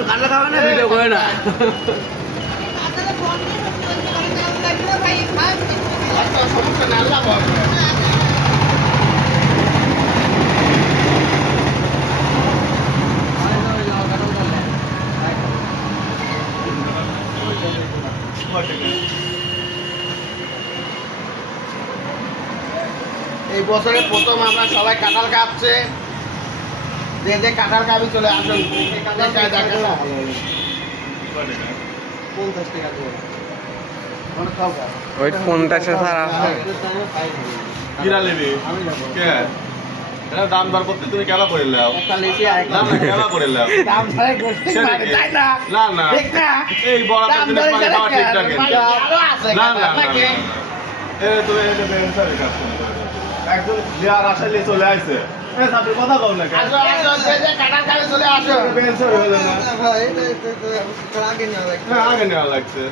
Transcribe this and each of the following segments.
কাটলে খাবে না ভিডিও করে না সমস্যা না আল্লাহ এই বছরে প্রথম আমরা সবাই কাঁঠাল কাটছে যে কাঁঠাল কাবি চলে আসুন ওই 50 ছাড়া কিরা নেবে কে এটা দাম দর করতে তুমি কেলা করে লাও একটা লিচি আর না না কেলা করে লাও দাম ধরে গোষ্ঠী মানে তাই না না না ঠিক না এই বড় দাম জিনিস ধরে মানে খাওয়া ঠিক থাকে আরো আছে না না নাকি এ তুমি এটা বেঞ্চারে কাজ করো একজন লিয়ার আসলে চলে আইছে এ সাথে কথা কও না আসো আসো যে কাঁঠাল কাবি চলে আসো বেঞ্চারে হলো না আগে নেওয়া লাগবে হ্যাঁ আগে নেওয়া লাগছে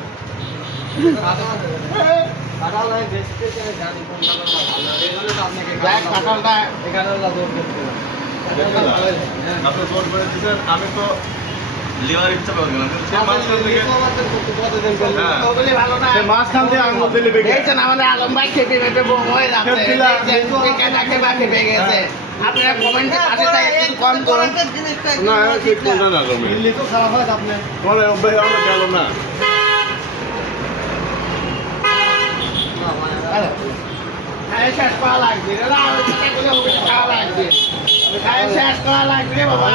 কাঁঠাল ভাই বেচতে চাই জানি কোন কাঁঠালটা ভালো লাগে এগুলো তো আপনাকে দেখ কাঁঠালটা এখানে দৌড় করতে হবে আপনি জোর করে দিচ্ছেন আমি তো লিভার ইচ্ছা করে গেলাম সে মাঝখান থেকে হ্যাঁ ওগুলি ভালো না সে মাঝখান থেকে আঙুল দিলে বেগে দেখছেন আমাদের আলম ভাই খেতে খেতে বম হয়ে যাচ্ছে খেতে দিলাম। দেখছেন কে নাকে বাকি পেয়ে গেছে আপনারা কমেন্টে পাশে তাই একটু কম করুন না ঠিক কোনটা না তুমি তো খারাপ হয় আপনি বলে অভ্যাস আমরা গেল না খাই শেষ করা লাগবে খাওয়া লাগবে খাই শেষ করা লাগবে বাবা